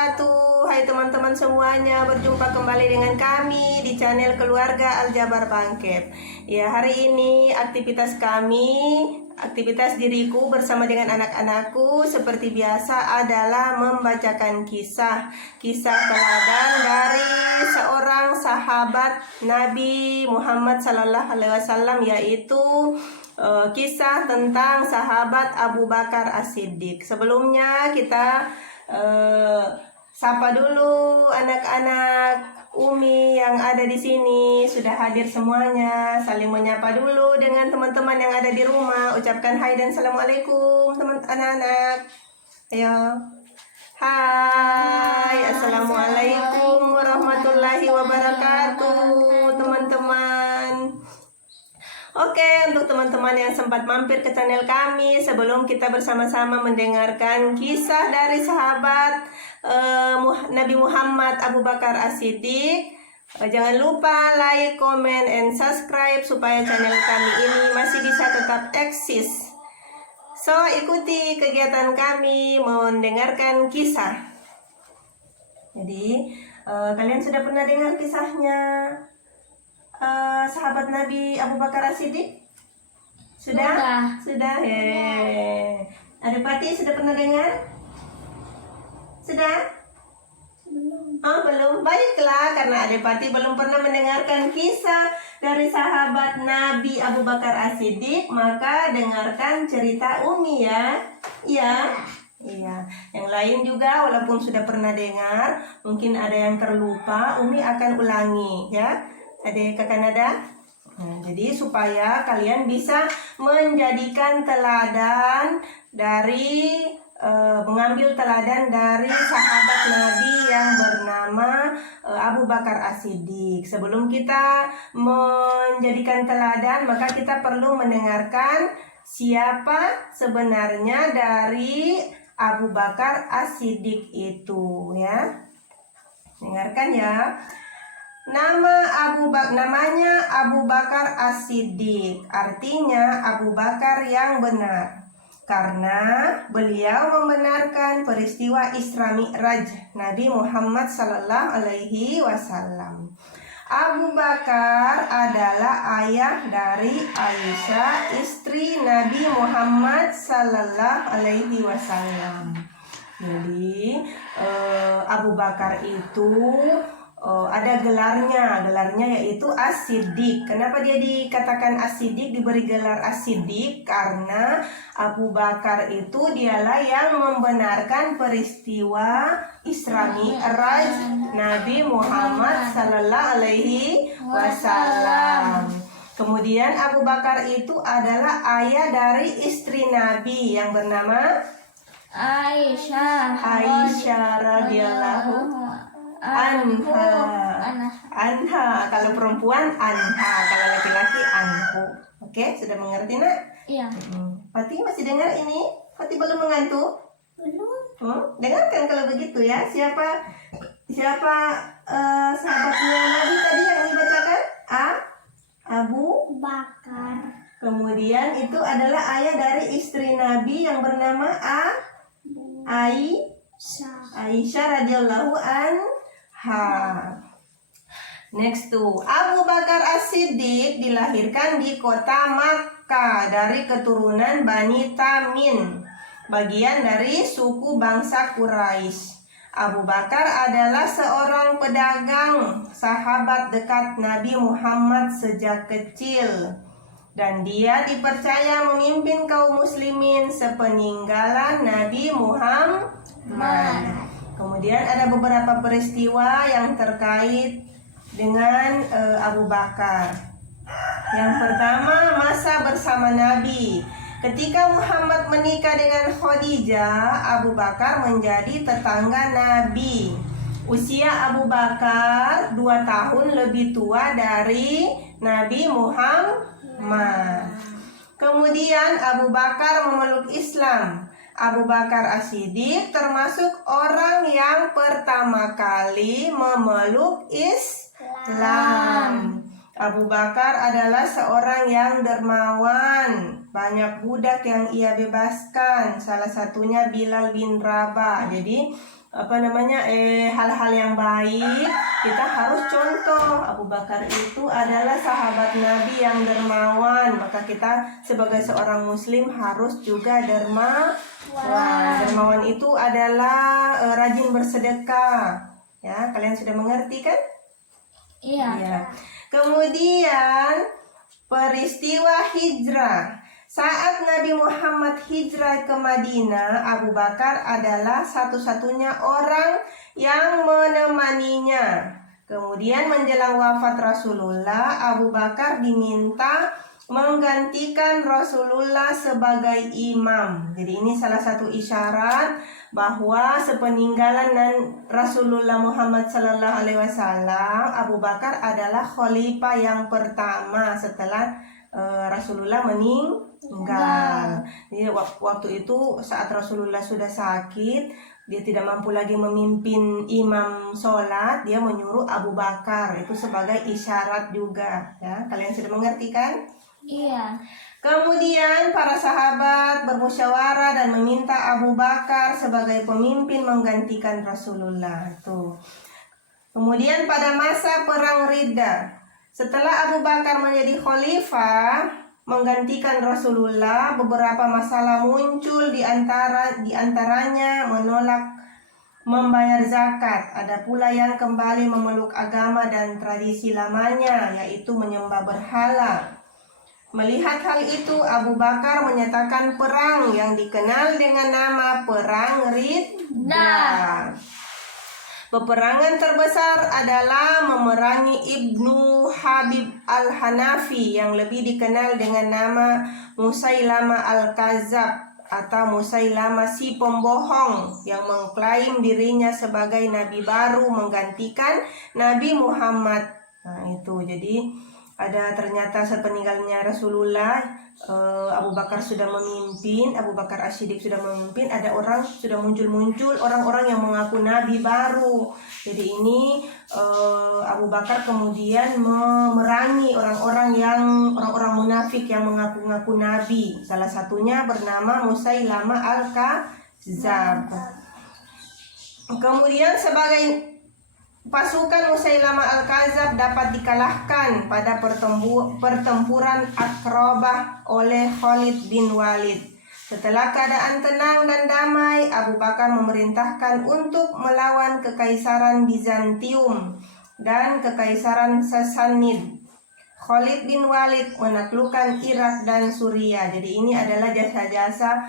wabarakatuh. Hai teman-teman semuanya, berjumpa kembali dengan kami di channel Keluarga Aljabar Bangkep. Ya, hari ini aktivitas diriku bersama dengan anak-anakku seperti biasa adalah membacakan kisah teladan dari seorang sahabat Nabi Muhammad SAW, yaitu kisah tentang sahabat Abu Bakar As-Siddiq. Sebelumnya kita sapa dulu anak-anak Umi yang ada di sini. Sudah hadir semuanya. Saling menyapa dulu dengan teman-teman yang ada di rumah. Ucapkan hai dan assalamualaikum anak-anak. Ayo. Hai, assalamualaikum warahmatullahi wabarakatuh, teman-teman. Oke, untuk teman-teman yang sempat mampir ke channel kami, sebelum kita bersama-sama mendengarkan kisah dari sahabat Nabi Muhammad Abu Bakar As-Siddiq, jangan lupa like, comment, and subscribe supaya channel kami ini masih bisa tetap eksis. So, ikuti kegiatan kami mendengarkan kisah. Jadi, kalian sudah pernah dengar kisahnya sahabat Nabi Abu Bakar As-Siddiq? Sudah? Adik Pati sudah pernah dengar? Sudah? Belum. Baiklah, karena Adik Pati belum pernah mendengarkan kisah dari sahabat Nabi Abu Bakar As-Siddiq, maka dengarkan cerita Umi ya. Iya. Yang lain juga walaupun sudah pernah dengar, mungkin ada yang terlupa, Umi akan ulangi ya. Ada kakak nada? Jadi supaya kalian bisa menjadikan teladan dari mengambil teladan dari sahabat Nabi yang bernama Abu Bakar As-Siddiq. Sebelum kita menjadikan teladan, maka kita perlu mendengarkan siapa sebenarnya dari Abu Bakar As-Siddiq itu ya. Dengarkan ya. Namanya Abu Bakar As-Siddiq, artinya Abu Bakar yang benar, karena beliau membenarkan peristiwa Isra Mi'raj Nabi Muhammad SAW. Abu Bakar adalah ayah dari Aisyah, istri Nabi Muhammad SAW. Jadi Abu Bakar itu ada gelarnya yaitu As-Siddiq. Kenapa dia dikatakan As-Siddiq, diberi gelar As-Siddiq? Karena Abu Bakar itu dialah yang membenarkan peristiwa Isra Mi'raj Nabi Muhammad SAW. Kemudian Abu Bakar itu adalah ayah dari istri Nabi yang bernama Aisyah radhiyallahu anha. Kalau perempuan anha, kalau laki-laki anhu. Oke, sudah mengerti nak? Iya. Pati masih dengar ini? Pati belum mengantuk? Belum. Dengarkan kalau begitu ya. Siapa sahabatnya Nabi tadi yang dibacakan? Abu Bakar. Kemudian itu adalah ayah dari istri Nabi yang bernama Aisyah radhiyallahu anha. Next tuh, Abu Bakar As-Siddiq dilahirkan di kota Makkah dari keturunan Bani Tamim, bagian dari suku bangsa Quraisy. Abu Bakar adalah seorang pedagang, sahabat dekat Nabi Muhammad sejak kecil, dan dia dipercaya memimpin kaum muslimin sepeninggalan Nabi Muhammad. Kemudian ada beberapa peristiwa yang terkait dengan Abu Bakar. Yang pertama, masa bersama Nabi. Ketika Muhammad menikah dengan Khadijah, Abu Bakar menjadi tetangga Nabi. Usia Abu Bakar 2 tahun lebih tua dari Nabi Muhammad. Kemudian Abu Bakar memeluk Islam. Abu Bakar As-Siddiq termasuk orang yang pertama kali memeluk Islam. Abu Bakar adalah seorang yang dermawan, banyak budak yang ia bebaskan, salah satunya Bilal bin Rabah. Jadi hal-hal yang baik kita harus contoh. Abu Bakar itu adalah sahabat Nabi yang dermawan, maka kita sebagai seorang muslim harus juga dermawan. Dermawan itu adalah rajin bersedekah. Ya, kalian sudah mengerti kan? Iya. Kemudian peristiwa hijrah. Saat Nabi Muhammad hijrah ke Madinah, Abu Bakar adalah satu-satunya orang yang menemaninya. Kemudian menjelang wafat Rasulullah, Abu Bakar diminta menggantikan Rasulullah sebagai imam. Jadi ini salah satu isyarat bahwa sepeninggalan Rasulullah Muhammad SAW, Abu Bakar adalah khalifah yang pertama setelah Rasulullah meninggal. Jadi waktu itu saat Rasulullah sudah sakit, dia tidak mampu lagi memimpin imam sholat, dia menyuruh Abu Bakar, itu sebagai isyarat juga. Ya, kalian sudah mengerti kan? Iya. Kemudian para sahabat bermusyawarah dan meminta Abu Bakar sebagai pemimpin menggantikan Rasulullah. Tuh. Kemudian pada masa perang Riddah, setelah Abu Bakar menjadi khalifah menggantikan Rasulullah, beberapa masalah muncul di antaranya menolak membayar zakat. Ada pula yang kembali memeluk agama dan tradisi lamanya, yaitu menyembah berhala. Melihat hal itu, Abu Bakar menyatakan perang yang dikenal dengan nama Perang Riddah. Peperangan terbesar adalah memerangi Ibnu Habib al-Hanafi yang lebih dikenal dengan nama Musailamah al-Kazab atau Musailamah si pembohong, yang mengklaim dirinya sebagai nabi baru menggantikan Nabi Muhammad. Nah itu, jadi ada ternyata sepeninggalnya Rasulullah, Abu Bakar sudah memimpin, Abu Bakar As-Siddiq sudah memimpin, ada orang sudah muncul orang-orang yang mengaku nabi baru. Jadi ini Abu Bakar kemudian memerangi orang-orang munafik yang mengaku-ngaku nabi. Salah satunya bernama Musailamah al-Kazab. Kemudian sebagai pasukan Musailamah al-Kazab dapat dikalahkan pada pertempuran Aqrabah oleh Khalid bin Walid. Setelah keadaan tenang dan damai, Abu Bakar memerintahkan untuk melawan Kekaisaran Bizantium dan Kekaisaran Sassanid. Khalid bin Walid menaklukkan Irak dan Suriah. Jadi ini adalah jasa-jasa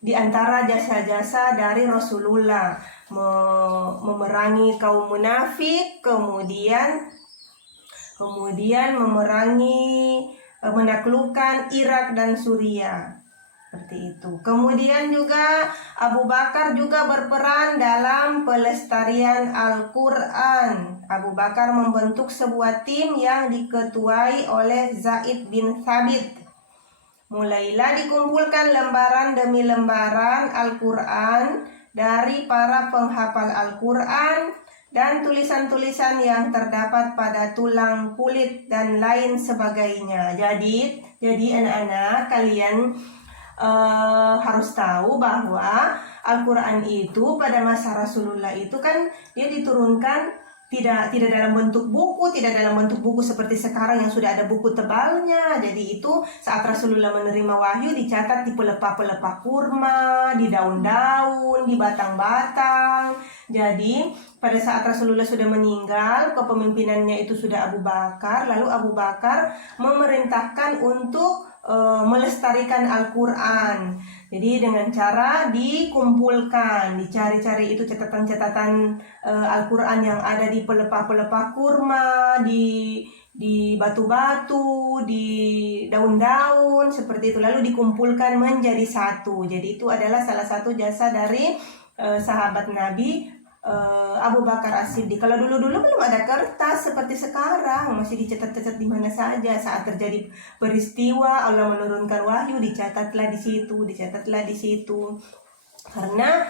di antara jasa-jasa dari Rasulullah, memerangi kaum munafik, kemudian menaklukkan Irak dan Suriah. Seperti itu. Kemudian juga Abu Bakar juga berperan dalam pelestarian Al-Quran. Abu Bakar membentuk sebuah tim yang diketuai oleh Zaid bin Thabit. Mulailah dikumpulkan lembaran demi lembaran Al-Quran dari para penghafal Al-Quran dan tulisan-tulisan yang terdapat pada tulang, kulit, dan lain sebagainya. Jadi anak-anak, kalian harus tahu bahwa Al-Quran itu pada masa Rasulullah itu kan dia diturunkan tidak dalam bentuk buku, tidak dalam bentuk buku seperti sekarang yang sudah ada buku tebalnya. Jadi itu saat Rasulullah menerima wahyu dicatat di pelepah-pelepah kurma, di daun-daun, di batang-batang. Jadi pada saat Rasulullah sudah meninggal, kepemimpinannya itu sudah Abu Bakar. Lalu Abu Bakar memerintahkan untuk melestarikan Al-Quran. Jadi dengan cara dikumpulkan, dicari-cari itu catatan-catatan Al-Quran yang ada di pelepah-pelepah kurma, di batu-batu, di daun-daun, seperti itu. Lalu dikumpulkan menjadi satu. Jadi itu adalah salah satu jasa dari sahabat Nabi Abu Bakar As-Siddiq. Kalau dulu-dulu belum ada kertas seperti sekarang, masih dicatat-catat di mana saja. Saat terjadi peristiwa Allah menurunkan wahyu, dicatatlah di situ. Karena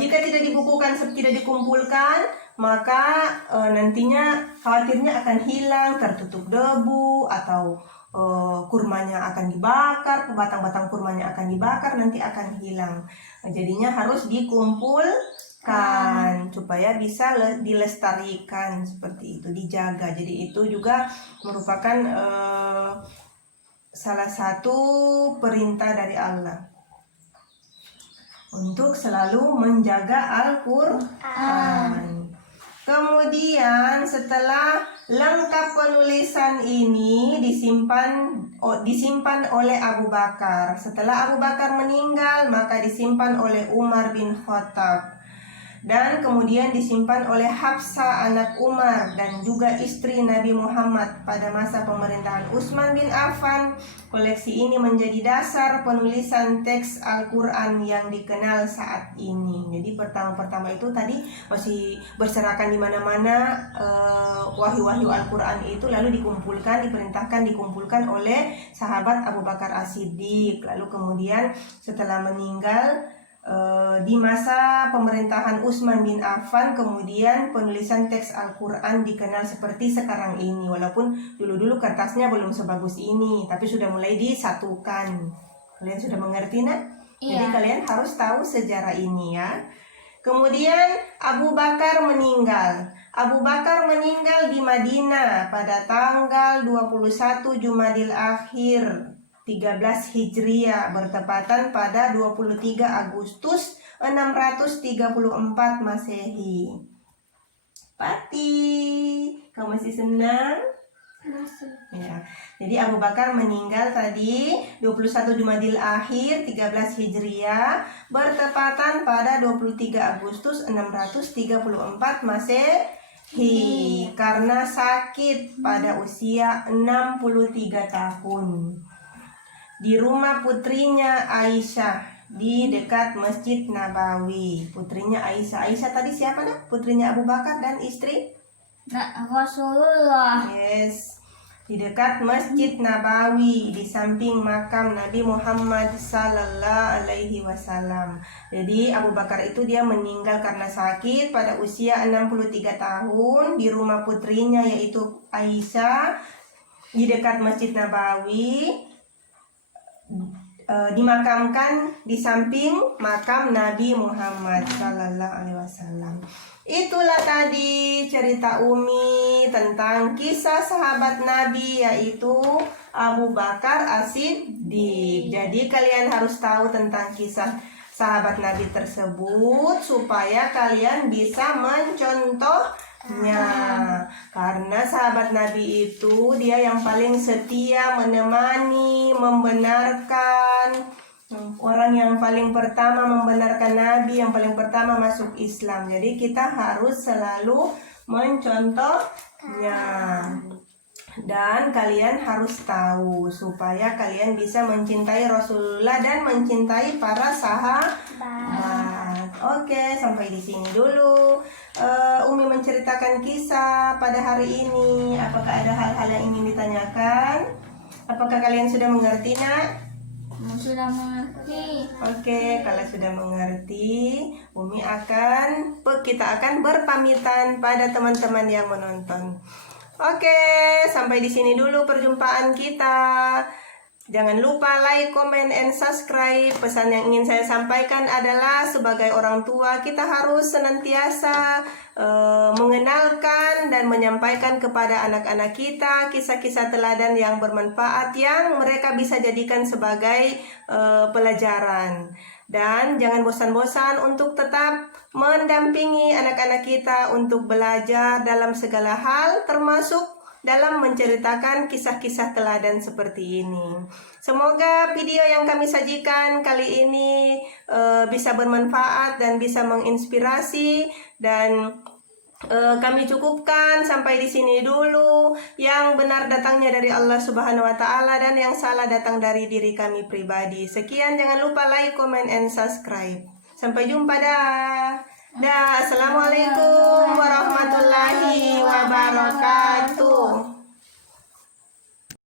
jika tidak dibukukan, tidak dikumpulkan, maka nantinya khawatirnya akan hilang, tertutup debu atau kurmanya akan dibakar, batang-batang kurmanya akan dibakar, nanti akan hilang. Nah, jadinya harus dikumpulkan supaya bisa dilestarikan seperti itu, dijaga. Jadi itu juga merupakan salah satu perintah dari Allah untuk selalu menjaga Al-Quran. Kemudian setelah lengkap penulisan ini disimpan oleh Abu Bakar. Setelah Abu Bakar meninggal, maka disimpan oleh Umar bin Khattab. Dan kemudian disimpan oleh Hafsah anak Umar dan juga istri Nabi Muhammad pada masa pemerintahan Utsman bin Affan. Koleksi ini menjadi dasar penulisan teks Al-Quran yang dikenal saat ini. Jadi pertama-pertama itu tadi masih berserakan di mana-mana wahyu-wahyu Al-Quran itu, lalu diperintahkan dikumpulkan oleh sahabat Abu Bakar As-Siddiq. Lalu kemudian setelah meninggal di masa pemerintahan Utsman bin Affan, kemudian penulisan teks Al-Quran dikenal seperti sekarang ini. Walaupun dulu-dulu kertasnya belum sebagus ini, tapi sudah mulai disatukan. Kalian sudah mengerti, nak? Jadi kalian harus tahu sejarah ini ya. Kemudian Abu Bakar meninggal. Abu Bakar meninggal di Madinah pada tanggal 21 Jumadil Akhir 13 Hijriah, bertepatan pada 23 Agustus 634 Masehi. Pati, kamu masih senang? Masih. Ya. Jadi Abu Bakar meninggal tadi 21 Jumadil Akhir 13 Hijriah, bertepatan pada 23 Agustus 634 Masehi karena sakit pada usia 63 tahun. Di rumah putrinya Aisyah di dekat Masjid Nabawi. Putrinya Aisyah. Aisyah tadi siapa, nak? Putrinya Abu Bakar dan istri Rasulullah. Yes. Di dekat Masjid Nabawi, di samping makam Nabi Muhammad sallallahu alaihi wasallam. Jadi Abu Bakar itu dia meninggal karena sakit pada usia 63 tahun di rumah putrinya yaitu Aisyah di dekat Masjid Nabawi. Dimakamkan di samping makam Nabi Muhammad sallallahu alaihi wasallam. Itulah tadi cerita Umi tentang kisah sahabat Nabi yaitu Abu Bakar As-Siddiq. Jadi kalian harus tahu tentang kisah sahabat Nabi tersebut supaya kalian bisa mencontohnya. Karena sahabat Nabi itu dia yang paling setia, menemani, membenarkan, orang yang paling pertama membenarkan Nabi, yang paling pertama masuk Islam. Jadi kita harus selalu mencontohnya. Dan kalian harus tahu supaya kalian bisa mencintai Rasulullah dan mencintai para sahabat. Oke, sampai di sini dulu. Umi menceritakan kisah pada hari ini. Apakah ada hal-hal yang ingin ditanyakan? Apakah kalian sudah mengerti, nak? Sudah mengerti. Oke, kalau sudah mengerti, kita akan berpamitan pada teman-teman yang menonton. Oke, sampai di sini dulu perjumpaan kita. Jangan lupa like, comment, and subscribe. Pesan yang ingin saya sampaikan adalah sebagai orang tua kita harus senantiasa mengenalkan dan menyampaikan kepada anak-anak kita kisah-kisah teladan yang bermanfaat yang mereka bisa jadikan sebagai pelajaran. Dan jangan bosan-bosan untuk tetap mendampingi anak-anak kita untuk belajar dalam segala hal, termasuk dalam menceritakan kisah-kisah teladan seperti ini. Semoga video yang kami sajikan kali ini bisa bermanfaat dan bisa menginspirasi, dan kami cukupkan sampai di sini dulu. Yang benar datangnya dari Allah Subhanahu wa taala dan yang salah datang dari diri kami pribadi. Sekian, jangan lupa like, comment, and subscribe. Sampai jumpa dah. Assalamualaikum warahmatullahi wabarakatuh.